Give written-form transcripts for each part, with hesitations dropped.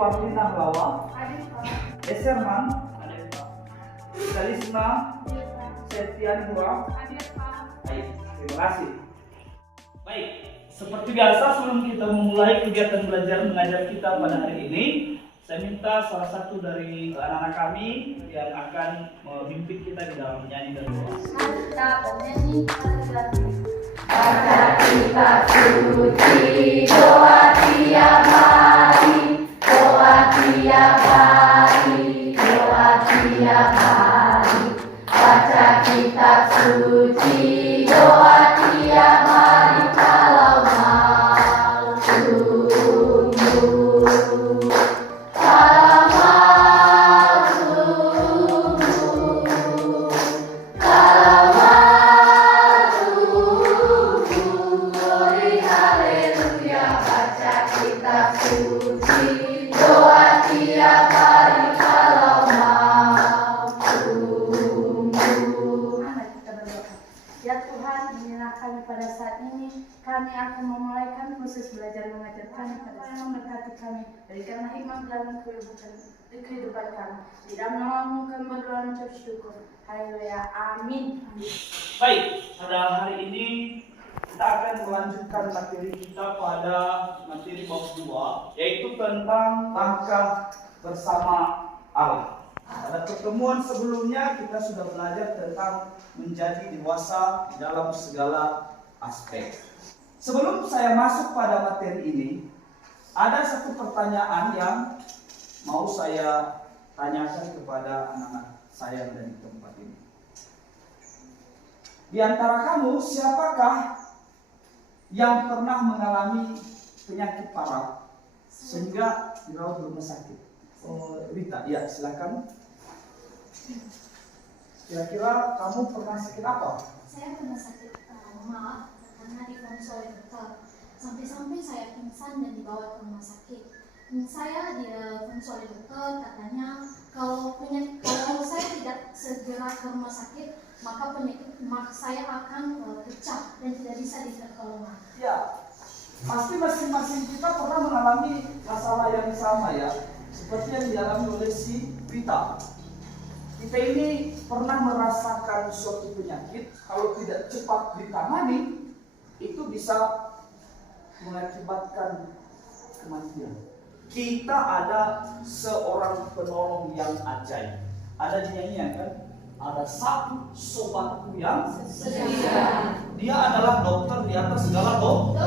Wardina Lawa, Eserman, Kalisma, Septian Hua. Baik, terima kasih. Baik, seperti biasa sebelum kita memulai kegiatan belajar mengajar kita pada hari ini, saya minta salah satu dari anak-anak kami yang akan memimpin kita di dalam menyanyi dan doa. Kita bernyanyi lagu. Baca kitab suci, doa tiap hari, doa tiap hari, doa tiap hari. Baca kitab suci, doa tiap hari, kalau mau sungguh. Kalau mau sungguh, kalau mau sungguh, glory haleluya. Baca kitab suci, doa tiap hari, kalau mau sungguh. Mari kita berdoa. Ya Tuhan, inilah kami pada saat ini. Kami akan memulai khusus belajar mengajar kami pada saat yang memberkati kami. Berikanlah hikmat dalam kehidupan kami. Di dalam namamu kami berdoa dan ucap syukur. Haleluya. Amin. Baik, pada hari ini kita akan melanjutkan materi kita pada materi bab 2, yaitu tentang langkah bersama Allah. Pada pertemuan sebelumnya kita sudah belajar tentang menjadi dewasa dalam segala aspek. Sebelum saya masuk pada materi ini, ada satu pertanyaan yang mau saya tanyakan kepada anak-anak saya yang ada di tempat ini. Di antara kamu, siapakah yang pernah mengalami penyakit parah sehingga dirawat di rumah sakit? Oh, Rita, ya silakan. Kira-kira kamu pernah sakit apa? Saya pernah sakit maaf karena dikonsoli dokter. Sampai-sampai saya pingsan dan dibawa ke rumah sakit. Saya dikonsoli dokter, katanya kalau saya tidak segera ke rumah sakit, maka saya akan pecah dan tidak bisa ditertolong. Ya, pasti masing-masing kita pernah mengalami masalah yang sama ya, seperti yang dialami oleh si Rita. Kita ini pernah merasakan suatu penyakit, kalau tidak cepat ditangani, itu bisa mengakibatkan kematian. Kita ada seorang penolong yang ajaib. Ada nyanyian kan? Ada satu sobatku yang setia. Dia adalah dokter di atas segala dokter.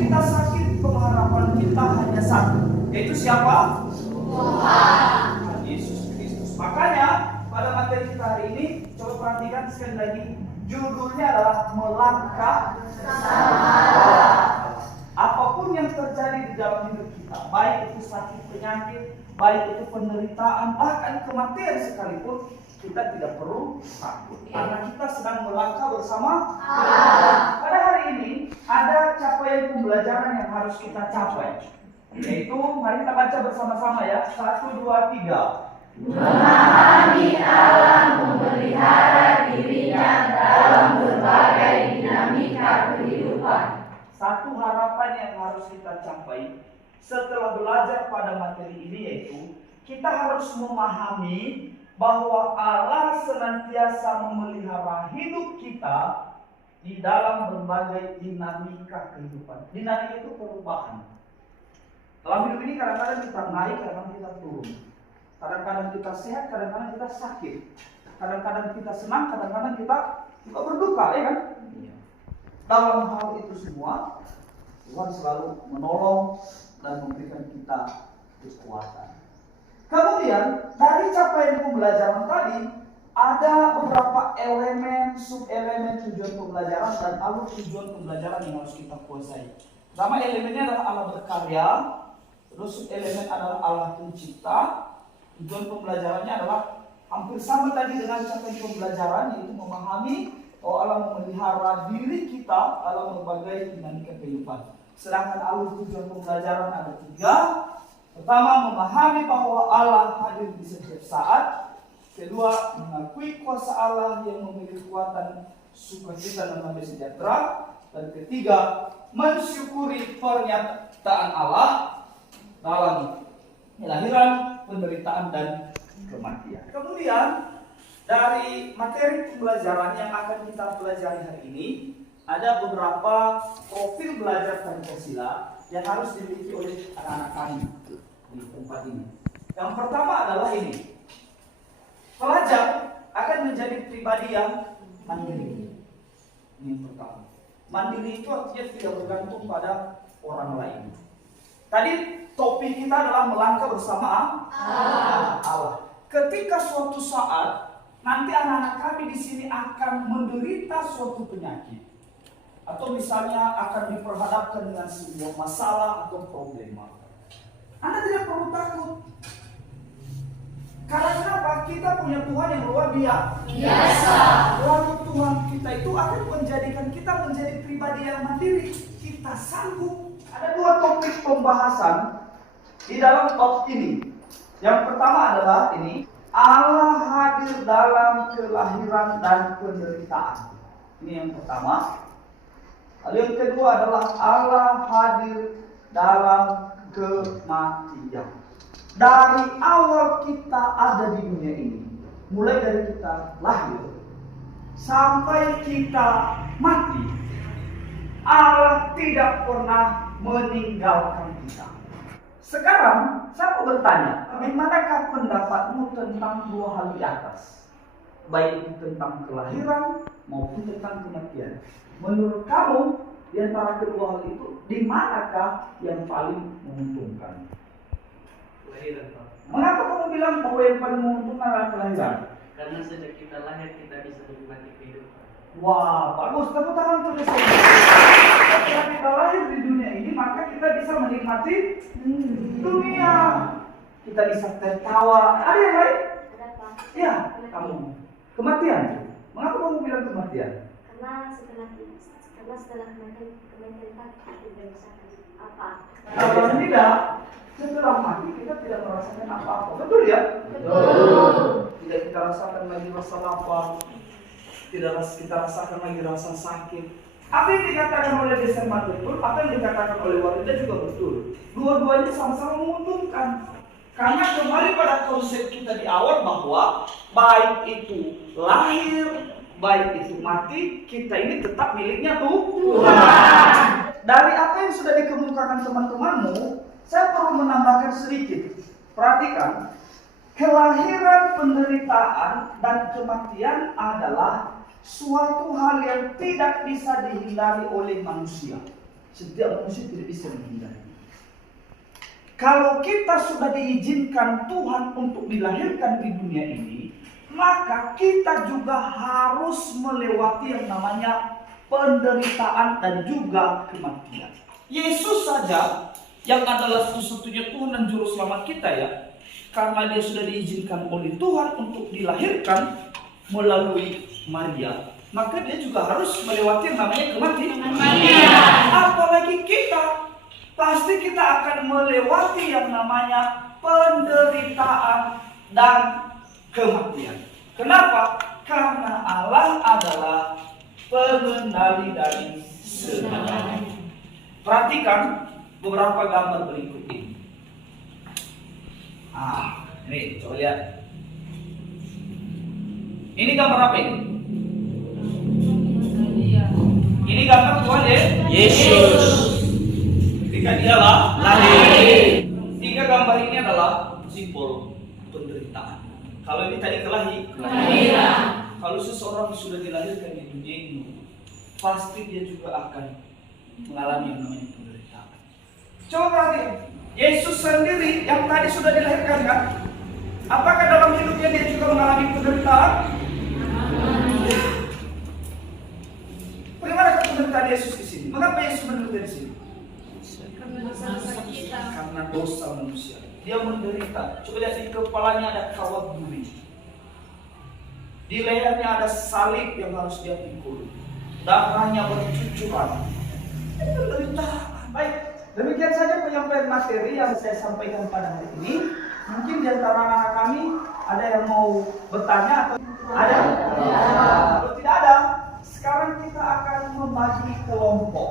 Kita sakit, pengharapan kita hanya satu, yaitu siapa? Tuhan. Yesus Kristus. Makanya pada materi kita hari ini, coba perhatikan sekali lagi. Judulnya adalah melangkah bersama Allah. Apapun yang terjadi di dalam hidup kita, baik itu sakit penyakit, baik itu penderitaan, bahkan kematian sekalipun, kita tidak perlu takut karena kita sedang melangkah bersama Allah. Pada hari ini ada capaian pembelajaran yang harus kita capai, yaitu mari kita baca bersama-sama ya. 1, 2, 3. Memahami Allah, memelihara dirinya dalam berbagai dinamika kehidupan. Satu harapan yang harus kita capai setelah belajar pada materi ini, yaitu kita harus memahami bahwa Allah senantiasa memelihara hidup kita di dalam berbagai dinamika kehidupan. Dinamika itu perubahan. Dalam hidup ini kadang-kadang kita naik, kadang-kadang kita turun. Kadang-kadang kita sehat, kadang-kadang kita sakit. Kadang-kadang kita senang, kadang-kadang kita juga berduka, ya kan? Dalam hal itu semua, Tuhan selalu menolong dan memberikan kita kekuatan. Kemudian dari capaian pembelajaran tadi ada beberapa elemen, sub-elemen tujuan pembelajaran dan alur tujuan pembelajaran yang harus kita kuasai. Pertama elemennya adalah Allah berkarya, terus sub-elemen adalah Allah pencipta. Tujuan pembelajarannya adalah hampir sama tadi dengan capaian pembelajaran, yaitu memahami bahwa Allah memelihara diri kita dalam berbagai dinamika kehidupan. Sedangkan alur tujuan pembelajaran ada 3. Pertama, memahami bahwa Allah hadir di setiap saat. Kedua, mengakui kuasa Allah yang memiliki kekuatan sukacita dan damai sejahtera. Dan ketiga, mensyukuri pernyataan Allah. dalam kelahiran, penderitaan, dan kematian. Kemudian dari materi pembelajaran yang akan kita pelajari hari ini, ada beberapa profil belajar Pancasila yang harus dimiliki oleh anak-anak kami di tempat ini. Yang pertama adalah ini. Pelajar akan menjadi pribadi yang mandiri. Ini yang pertama. Mandiri itu artinya tidak bergantung pada orang lain. Tadi topik kita adalah melangkah bersama Allah. Ketika suatu saat nanti anak-anak kami di sini akan menderita suatu penyakit, atau misalnya akan diperhadapkan dengan sebuah masalah atau problema, Anda tidak perlu takut. Karena kenapa? Kita punya Tuhan yang luar biasa. Lalu Tuhan kita itu akan menjadikan kita menjadi pribadi yang mandiri. Kita sanggup. Ada dua topik pembahasan di dalam bab ini. Yang pertama adalah ini, Allah hadir dalam kelahiran dan penderitaan. Ini yang pertama. Lalu yang kedua adalah Allah hadir dalam kematian. Dari awal kita ada di dunia ini, mulai dari kita lahir sampai kita mati, Allah tidak pernah meninggalkan kita. Sekarang saya mau bertanya, bagaimanakah pendapatmu tentang dua hal di atas? Baik itu tentang kelahiran maupun tentang kematian. Menurut kamu, di antara kedua hal itu, di manakah yang paling menguntungkan? Kelahiran, Pak. Mengapa kamu bilang bahwa yang paling menguntungkan adalah kelahiran? Karena sejak kita lahir kita bisa menikmati kehidupan. Wah, bagus. Tepuk tangan untuk desa. Setelah kita lahir di dunia ini, maka kita bisa menikmati dunia. Kita bisa tertawa. Ada yang lain? Ada Pak. Ya, kamu. Kematian. Mengapa kamu bilang kematian? Karena setelah kematian kita tidak bisa apa. Kalau tidak, setelah mati kita tidak merasakan apa-apa. Betul ya? Betul. Tidak kita rasakan lagi rasa lapar. Tidak kita rasakan lagi rasa sakit. Apa yang dikatakan oleh Desmond betul, apa yang dikatakan oleh Warida juga betul. Dua-duanya sama-sama menguntungkan. Karena kembali pada konsep kita di awal bahwa baik itu lahir, baik itu mati, kita ini tetap miliknya Tuhan. Dari apa yang sudah dikemukakan teman-temanmu, saya perlu menambahkan sedikit. Perhatikan, kelahiran, penderitaan, dan kematian adalah suatu hal yang tidak bisa dihindari oleh manusia. Setiap manusia tidak bisa menghindari. Kalau kita sudah diizinkan Tuhan untuk dilahirkan di dunia ini, maka kita juga harus melewati yang namanya penderitaan dan juga kematian. Yesus saja yang adalah satu-satunya Tuhan dan Juru Selamat kita ya, karena dia sudah diizinkan oleh Tuhan untuk dilahirkan melalui Maria, maka dia juga harus melewati yang namanya kematian. Apalagi kita, pasti kita akan melewati yang namanya penderitaan dan kematian. Kenapa? Karena Allah adalah pengendali dari segalanya. Perhatikan beberapa gambar berikut ini. Ini coba lihat. Ini gambar apa ini? Ini gambar Tuhan Yesus. Ketika dia lahir. Tiga gambar ini adalah simbol penderitaan. Kalau ini tadi kelahiran. Kalau seseorang sudah dilahirkan di dunia ini, pasti dia juga akan mengalami yang namanya penderitaan. Coba perhatikan, Yesus sendiri yang tadi sudah dilahirkan kan? Apakah dalam hidupnya dia juga mengalami penderitaan? Bagaimana penderitaan Yesus di sini? Mengapa Yesus menderita di sini? Karena dosa manusia. Dia menderita. Coba lihat di kepalanya ada kawat duri. Di lehernya ada salib yang harus dia pikul. Darahnya bercucuran. Itu penderitaan. Baik, demikian saja penyampaian materi yang saya sampaikan pada hari ini. Mungkin di antara anak-anak kami ada yang mau bertanya atau ada? Kalau tidak ada, sekarang kita akan membagi kelompok.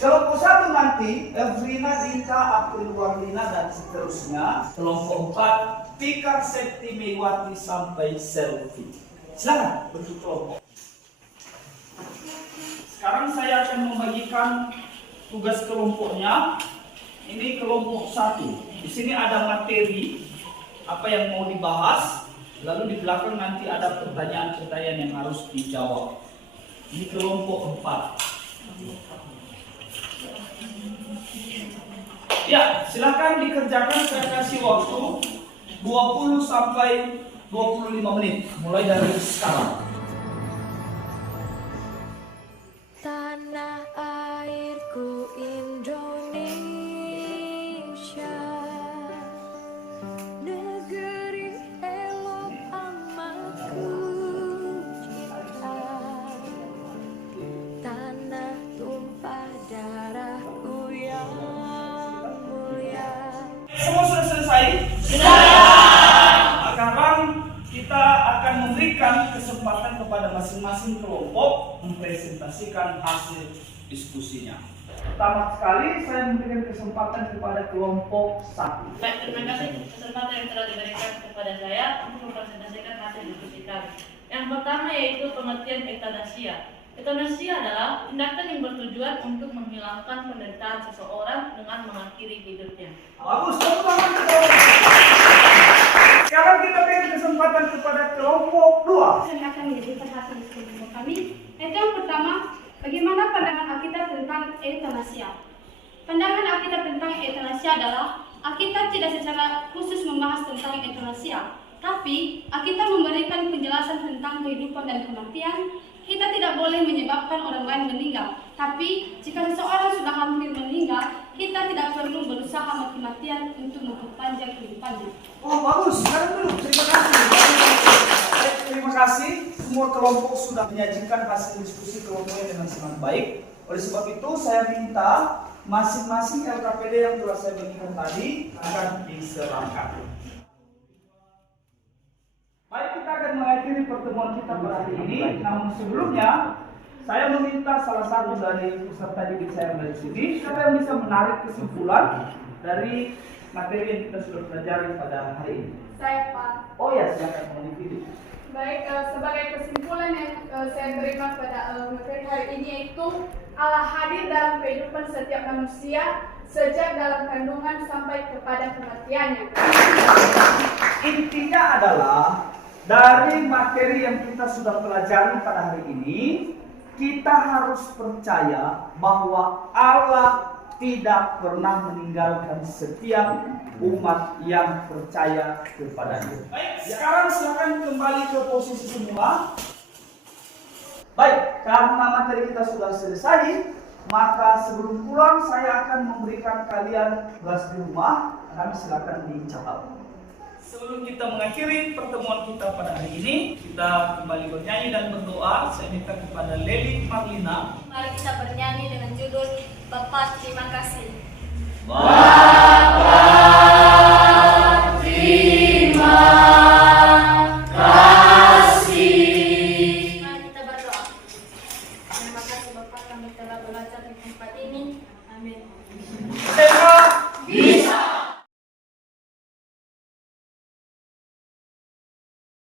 Kelompok 1 nanti Evrina, Dinka, April Warlina dan seterusnya. Kelompok 4 Fikar, Septi, Mewati sampai Selvi. Silakan bentuk kelompok. Sekarang saya akan membagikan tugas kelompoknya. Ini kelompok 1. Di sini ada materi apa yang mau dibahas. Lalu di belakang nanti ada pertanyaan-pertanyaan yang harus dijawab. Ini kelompok 4. Ya, silakan dikerjakan. Saya kasih waktu 20 sampai 25 menit. Mulai dari sekarang. Tanah airku Indonesia, negeri elok amat ku cinta, tanah tumpah darahku yang mulia. Semua sudah selesai? Sekarang kita akan memberikan kesempatan kepada masing-masing kelompok mempresentasikan hasil diskusinya. Pertama sekali saya memberikan kesempatan kepada kelompok 1. Baik, terima kasih kesempatan yang telah diberikan kepada saya untuk mempresentasikan hasil diskusi kami. Yang pertama yaitu pengertian eutanasia. Eutanasia adalah tindakan yang bertujuan untuk menghilangkan penderitaan seseorang dengan mengakhiri hidupnya. Bagus, tepuk tangan ke kelompok. Sekarang kita berikan kesempatan kepada kelompok 2. Yang akan menjadi hasil diskusi kami. Yang pertama, bagaimana pandangan Alkitab tentang eutanasia? Pandangan Alkitab tentang eutanasia adalah Alkitab tidak secara khusus membahas tentang eutanasia, tapi Alkitab memberikan penjelasan tentang kehidupan dan kematian. Kita tidak boleh menyebabkan orang lain meninggal, tapi jika seseorang sudah hampir meninggal, kita tidak perlu berusaha mati-matian untuk memperpanjang kehidupannya. Oh bagus, sekarang dulu. Terima kasih. Baik, terima kasih. Semua kelompok sudah menyajikan hasil diskusi kelompoknya dengan sangat baik. Oleh sebab itu saya minta masing-masing LKPD yang telah saya bagikan tadi akan diserahkan. Baik, kita akan mengakhiri pertemuan kita pada hari ini. Namun sebelumnya, saya meminta salah satu dari peserta didik saya dari sini, siapa yang bisa menarik kesimpulan dari materi yang kita sudah pelajari pada hari ini. Saya Pak. Oh ya, silakan mau dipilih. Baik, sebagai kesimpulan yang saya terima pada materi hari ini yaitu Allah hadir dalam kehidupan setiap manusia sejak dalam kandungan sampai kepada kematiannya. Intinya adalah dari materi yang kita sudah pelajari pada hari ini, kita harus percaya bahwa Allah tidak pernah meninggalkan setiap umat yang percaya kepadanya. Baik, sekarang silakan kembali ke posisi semua. Baik, karena materi kita sudah selesai, maka sebelum pulang saya akan memberikan kalian tugas di rumah. Kami silakan dicatat. Sebelum kita mengakhiri pertemuan kita pada hari ini, kita kembali bernyanyi dan berdoa. Saya minta kepada Leli Marlina. Mari kita bernyanyi dengan judul Bapa Terima Kasih. Bapa terima kasih. Mari kita berdoa. Terima kasih Bapa, kami telah belajar di tempat ini. Amin.